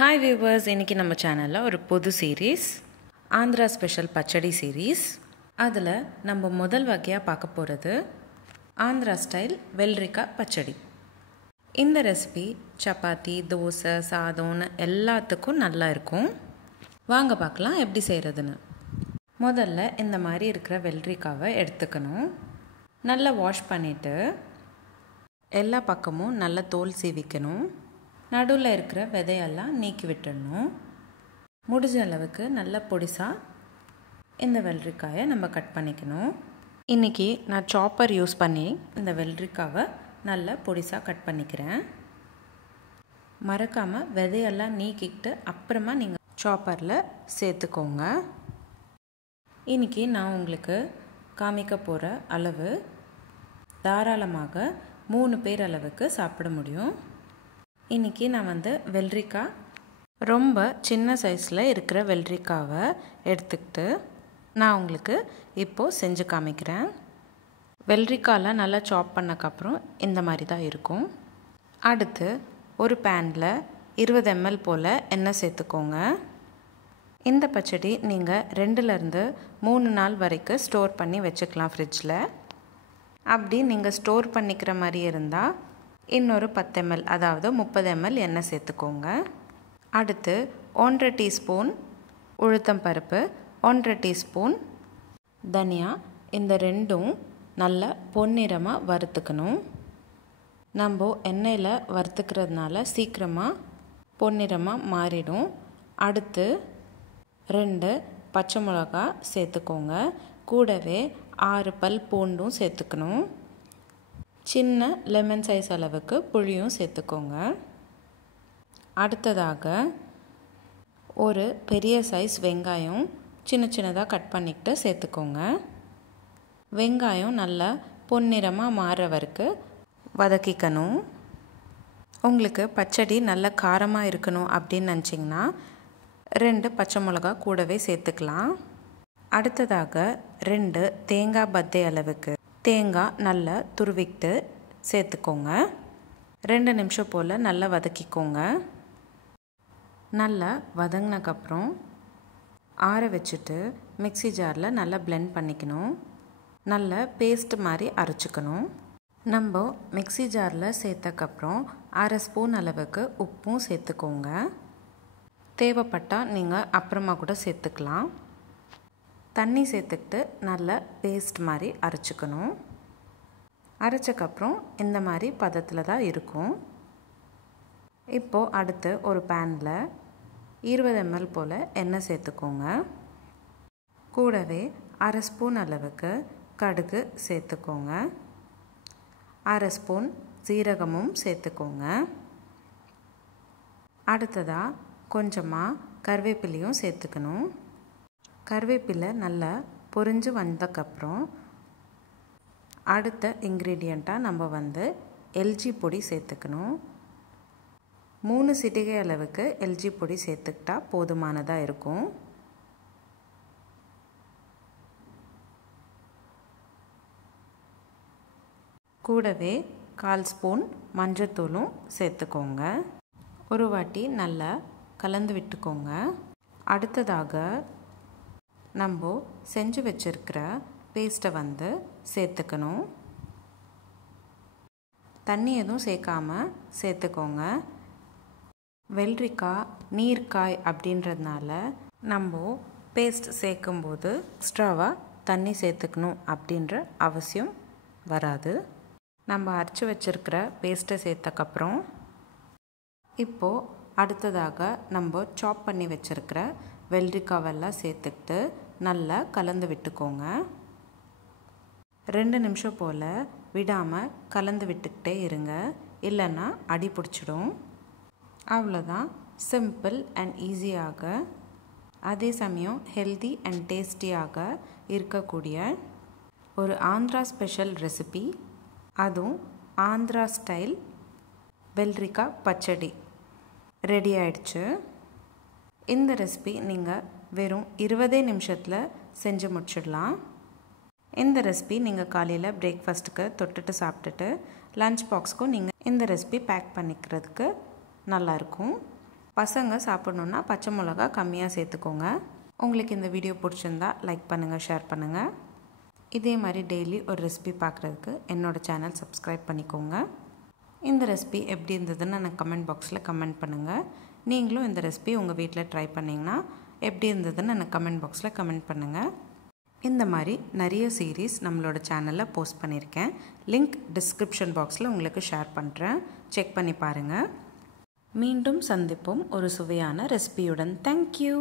Hi viewers, இன்றைக்கி நம்ம சேனலில் ஒரு புது சீரீஸ் ஆந்திரா ஸ்பெஷல் பச்சடி சீரீஸ். அதில் நம்ம முதல் வகையாக பார்க்க போகிறது ஆந்திரா ஸ்டைல் வெள்ளரிக்காய் பச்சடி. இந்த ரெசிபி சப்பாத்தி, தோசை, சாதம்னு எல்லாத்துக்கும் நல்லா இருக்கும். வாங்க பார்க்கலாம் எப்படி செய்கிறதுன்னு. முதல்ல இந்த மாதிரி இருக்கிற வெள்ளரிக்காவை எடுத்துக்கணும். நல்லா வாஷ் பண்ணிவிட்டு எல்லா பக்கமும் நல்லா தோல் சீவிக்கணும். நடுவில் இருக்கிற விதையெல்லாம் நீக்கி விட்டுடணும். முடிஞ்ச அளவுக்கு நல்ல பொடிசாக இந்த வெள்ளரிக்காயை நம்ம கட் பண்ணிக்கணும். இன்றைக்கி நான் சாப்பர் யூஸ் பண்ணி இந்த வெள்ளரிக்காவை நல்லா பொடிசாக கட் பண்ணிக்கிறேன். மறக்காமல் விதையெல்லாம் நீக்கிக்கிட்டு அப்புறமா நீங்கள் சாப்பரில் சேர்த்துக்கோங்க. இன்றைக்கி நான் உங்களுக்கு காமிக்க போகிற அளவு தாராளமாக 3 பேர் அளவுக்கு சாப்பிட முடியும். இன்றைக்கி நான் வெள்ளரிக்காய் ரொம்ப சின்ன சைஸில் இருக்கிற வெள்ளரிக்காவை எடுத்துக்கிட்டு நான் உங்களுக்கு இப்போது செஞ்சு காமிக்கிறேன். வெள்ளரிக்காயெலாம் நல்லா சாப் பண்ணக்கப்புறம் இந்த மாதிரி தான் இருக்கும். அடுத்து ஒரு பேனில் 20 ml போல் எண்ணெய் சேர்த்துக்கோங்க. இந்த பச்சடி நீங்கள் 2லேருந்து 3 நாள் வரைக்கும் ஸ்டோர் பண்ணி வச்சுக்கலாம் ஃப்ரிட்ஜில். அப்படி நீங்கள் ஸ்டோர் பண்ணிக்கிற மாதிரி இருந்தால் இன்னொரு 10 ml, அதாவது 30 ml எண்ணெய் சேர்த்துக்கோங்க. அடுத்து 1.5 டீஸ்பூன் உளுத்தம் பருப்பு, 1.5 டீஸ்பூன் தனியா, இந்த ரெண்டும் நல்லா பொன்னிறமாக வறுத்துக்கணும். நம்ம எண்ணெயில் வறுத்துக்கிறதுனால சீக்கிரமாக பொன்னிறமாக மாறிடும். அடுத்து 2 பச்சை மிளகா சேர்த்துக்கோங்க. கூடவே 6 பல் பூண்டும் சேர்த்துக்கணும். சின்ன லெமன் சைஸ் அளவுக்கு புளியும் சேர்த்துக்கோங்க. அடுத்ததாக ஒரு பெரிய சைஸ் வெங்காயம் சின்னதாக கட் பண்ணிக்கிட்டு சேர்த்துக்கோங்க. வெங்காயம் நல்லா பொன்னிறமாக மாற வரைக்கும் வதக்கிக்கணும். உங்களுக்கு பச்சடி நல்ல காரமாக இருக்கணும் அப்படின்னு நினச்சிங்கன்னா 2 பச்சை மிளகா கூடவே சேர்த்துக்கலாம். அடுத்ததாக 2 தேங்காய் பத்தை அளவுக்கு தேங்காய் நல்லா துருவிக்கிட்டு சேர்த்துக்கோங்க. 2 நிமிஷம் போல் நல்லா வதக்கிக்கோங்க. நல்லா வதங்கினக்கப்புறம் ஆற வச்சுட்டு மிக்ஸி ஜாரில் நல்லா பிளெண்ட் பண்ணிக்கணும். நல்லா பேஸ்ட் மாதிரி அரைச்சிக்கணும். நம்ம மிக்ஸி ஜாரில் சேர்த்தக்கப்புறம் 1/2 ஸ்பூன் அளவுக்கு உப்பும் சேர்த்துக்கோங்க. தேவைப்பட்டால் நீங்கள் அப்புறமா கூட சேர்த்துக்கலாம். தண்ணி சேர்த்துக்கிட்டு நல்லா பேஸ்ட் மாதிரி அரைச்சிக்கணும். அரைச்சக்கப்புறம் இந்த மாதிரி பதத்தில் தான் இருக்கும். இப்போது அடுத்து ஒரு பேனில் 20 ml போல் எண்ணெய் சேர்த்துக்கோங்க. கூடவே 1/2 ஸ்பூன் அளவுக்கு கடுகு சேர்த்துக்கோங்க. 1/2 ஸ்பூன் சீரகமும் சேர்த்துக்கோங்க. அடுத்ததாக கொஞ்சமாக கருவேப்பிலையும் சேர்த்துக்கணும். கருவேப்பிலை நல்லா பொரிஞ்சு வந்தக்கப்புறம் அடுத்த இன்க்ரீடியண்ட்டாக நம்ம எல்ஜி பொடி சேர்த்துக்கணும். 3 சிட்டிகை அளவுக்கு எல்ஜி பொடி சேர்த்துக்கிட்டா போதுமானதாக இருக்கும். கூடவே 1/4 ஸ்பூன் மஞ்சத்தூளும் சேர்த்துக்கோங்க. ஒரு வாட்டி நல்லா கலந்து விட்டுக்கோங்க. அடுத்ததாக நம்ம செஞ்சு வச்சுருக்கிற பேஸ்ட்டை சேர்த்துக்கணும். தண்ணி எதுவும் சேர்க்காமல் சேர்த்துக்கோங்க. வெள்ளரிக்காய் நீர்க்காய் அப்படின்றதுனால நம்ம பேஸ்ட் சேர்க்கும்போது எக்ஸ்ட்ராவாக தண்ணி சேர்த்துக்கணும் அப்படின்ற அவசியம் வராது. நம்ம அரைச்சி வச்சுருக்கிற பேஸ்ட்டை சேர்த்தக்கப்புறம் இப்போது அடுத்ததாக நம்ம சாப் பண்ணி வச்சுருக்கிற வெள்ளரிக்காவெல்லாம் சேர்த்துக்கிட்டு நல்லா கலந்து விட்டுக்கோங்க. 2 நிமிஷம் போல் விடாமல் கலந்து விட்டுக்கிட்டே இருங்க, இல்லைன்னா அடி பிடிச்சிடும். அவ்வளோதான். சிம்பிள் அண்ட் ஈஸியாக, அதே சமயம் ஹெல்தி அண்ட் டேஸ்டியாக இருக்கக்கூடிய ஒரு ஆந்திரா ஸ்பெஷல் ரெசிபி, அதுவும் ஆந்திரா ஸ்டைல் வெள்ளரிக்காய் பச்சடி ரெடி ஆயிடுச்சு. இந்த ரெசிபி நீங்கள் வெறும் 20 நிமிஷத்தில் செஞ்சு முடிச்சிடலாம். இந்த ரெசிபி நீங்கள் காலையில் பிரேக்ஃபாஸ்ட்டுக்கு தொட்டுட்டு சாப்பிட்டுட்டு லஞ்ச் பாக்ஸ்க்கும் நீங்கள் இந்த ரெசிபி பேக் பண்ணிக்கிறதுக்கு நல்லாயிருக்கும். பசங்க சாப்பிடணுன்னா பச்சை மிளகா கம்மியாக சேர்த்துக்கோங்க. உங்களுக்கு இந்த வீடியோ பிடிச்சிருந்தா லைக் பண்ணுங்கள், ஷேர் பண்ணுங்கள். இதே மாதிரி டெய்லி ஒரு ரெசிபி பார்க்குறதுக்கு என்னோடய சேனல் சப்ஸ்கிரைப் பண்ணிக்கோங்க. இந்த ரெசிபி எப்படி இருந்ததுன்னு எனக்கு கமெண்ட் பாக்ஸில் கமெண்ட் பண்ணுங்கள். நீங்களும் இந்த ரெசிபி உங்கள் வீட்டில் ட்ரை பண்ணிங்கன்னா எப்படி இருந்ததுன்னு எனக்கு கமெண்ட் பாக்ஸில் கமெண்ட் பண்ணுங்கள். இந்த மாதிரி நிறைய சீரீஸ் நம்மளோட சேனலில் போஸ்ட் பண்ணியிருக்கேன். லிங்க் டிஸ்கிரிப்ஷன் பாக்ஸில் உங்களுக்கு ஷேர் பண்ணுறேன். செக் பண்ணி பாருங்கள். மீண்டும் சந்திப்போம் ஒரு சுவையான ரெசிபியுடன். தேங்க்யூ.